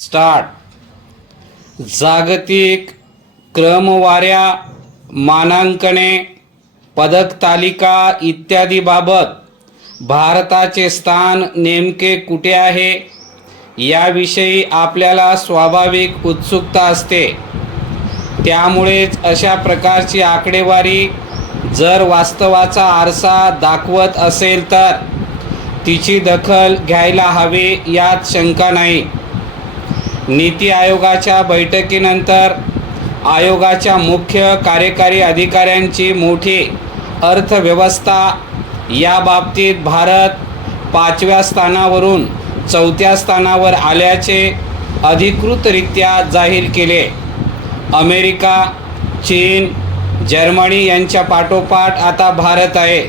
Start. जागतिक क्रमवाऱ्या, मानांकने, पदक तालिका इत्यादी बाबत भारताचे स्थान नेमके कुठे आहे याविषयी आपल्याला स्वाभाविक उत्सुकता असते। त्यामुळेच अशा प्रकारची आकडेवारी जर वास्तवाचा आरसा दाखवत असेल तर तिची दखल घ्यायला हवी यात शंका नाही। नीती आयोगाच्या बैठकीनंतर आयोगाच्या मुख्य कार्यकारी अधिकाऱ्यांची मोठी अर्थव्यवस्था या बाबतीत भारत 5व्या स्थानावरून 4थ्या स्थानावर आल्याचे अधिकृतरित्या जाहीर केले। अमेरिका, चीन, जर्मनी यांच्या पाठोपाठ आता भारत आहे।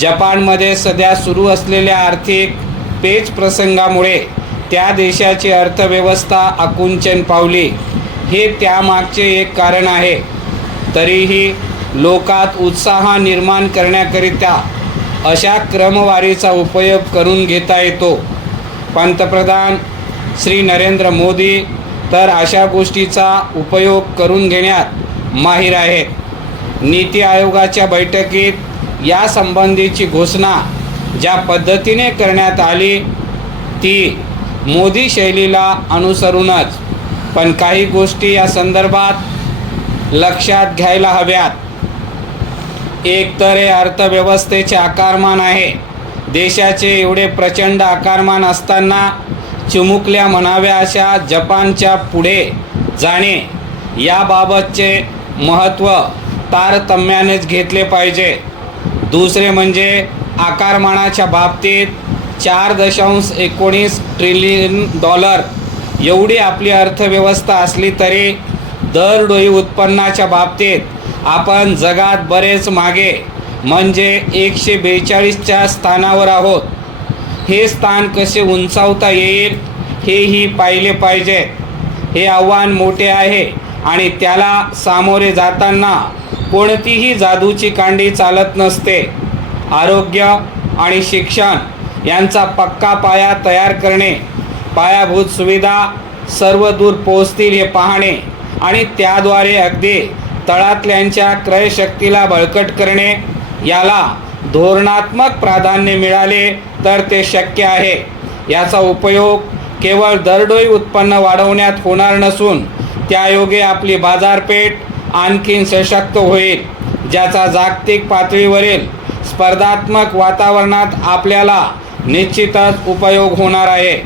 जपानमध्ये सध्या सुरू असलेल्या आर्थिक पेच प्रसंगामुळे त्या देशाची अर्थव्यवस्था आकुंचन पावली, हे त्यामागचे एक कारण आहे। तरीही लोकात उत्साह निर्माण करण्याकरिता अशा क्रमवारीचा उपयोग करून घेता येतो। पंतप्रधान श्री नरेंद्र मोदी तर अशा गोष्टीचा उपयोग करून घेण्यात माहीर आहेत। नीती आयोगाच्या बैठकीत या संबंधीची घोषणा ज्या पद्धतीने करण्यात आली ती मोदी शैलीला अनुसरूनच, पण काही गोष्टी या संदर्भात लक्षात घ्यायला हव्यात। एक तर हे अर्थव्यवस्थेचे आकारमान आहे। देशाचे एवढे प्रचंड आकारमान असताना चिमुकल्या म्हणाव्या अशा जपानच्या पुढे जाणे याबाबतचे महत्त्व तारतम्यानेच घेतले पाहिजे। दुसरे म्हणजे आकारमानाच्या बाबतीत 4.19 ट्रिलियन डॉलर एवढी आपली अर्थव्यवस्था असली तरी दरडोई उत्पन्नाच्या बाबतीत आपण जगात बरेच मागे, म्हणजे 142च्या स्थानावर आहोत। हे स्थान कसे उंचावता येईल हेही पाहिले पाहिजे। हे आव्हान मोठे आहे आणि त्याला सामोरे जाताना कोणतीही जादूची कांडी चालत नसते। आरोग्य आणि शिक्षण यांचा पक्का पाया तयार करणे, पायाभूत सुविधा सर्व दूर पोहोचतील हे पाहणे आणि त्याद्वारे अगदी तळातल्यांच्या क्रयशक्तीला बळकट करणे, याला धोरणात्मक प्राधान्य मिळाले तर ते शक्य आहे। याचा उपयोग केवळ दरडोई उत्पन्न वाढवण्यात होणार नसून त्यायोगे आपली बाजारपेठ आणखीन सशक्त होईल, ज्याचा जागतिक पातळीवरील स्पर्धात्मक वातावरणात आपल्याला निश्चितच उपयोग होणार आहे।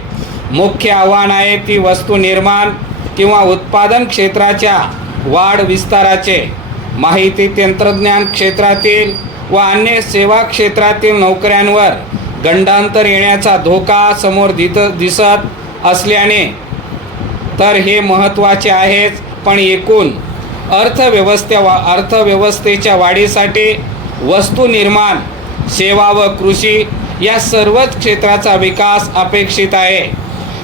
मुख्य आव्हान आहे ती वस्तू निर्माण किंवा उत्पादन क्षेत्राच्या वाढ विस्ताराचे। माहिती तंत्रज्ञान क्षेत्रातील व अन्य सेवा क्षेत्रातील नोकऱ्यांवर गंडांतर येण्याचा धोका समोर दिसत असल्याने तर हे महत्त्वाचे आहेच, पण एकूण अर्थव्यवस्थेच्या वाढीसाठी वस्तू निर्माण, सेवा व कृषी या सर्वच क्षेत्राचा विकास अपेक्षित आहे।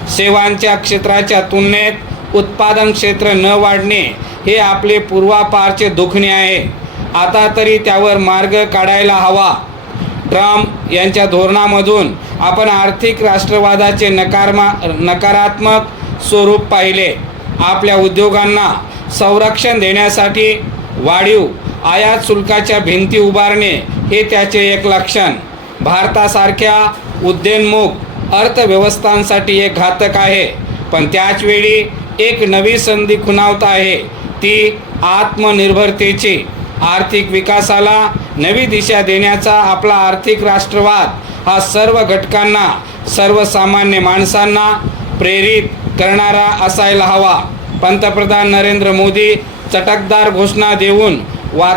सेवांच्या क्षेत्राच्या तुलनेत उत्पादन क्षेत्र न वाढणे हे आपले पूर्वापारचे दुखणे आहे। आता तरी त्यावर मार्ग काढायला हवा। ट्रम्प यांच्या धोरणामधून आपण आर्थिक राष्ट्रवादाचे नकारात्मक स्वरूप पाहिले। आपल्या उद्योगांना संरक्षण देण्यासाठी वाढीव आयात शुल्काच्या भिंती उभारणे हे त्याचे एक लक्षण भारतासारख्या उद्योन्मुख अर्थव्यवस्थांसाठी एक घातक आहे। पण त्याचवेळी एक नवी संधी खुणावत आहे, ती आत्मनिर्भरतेची। आर्थिक विकासाला नवी दिशा देण्याचा आपला आर्थिक राष्ट्रवाद हा सर्व घटकांना, सर्वसामान्य माणसांना प्रेरित करणारा असायला हवा। पंतप्रधान नरेंद्र मोदी चटकदार घोषणा देऊन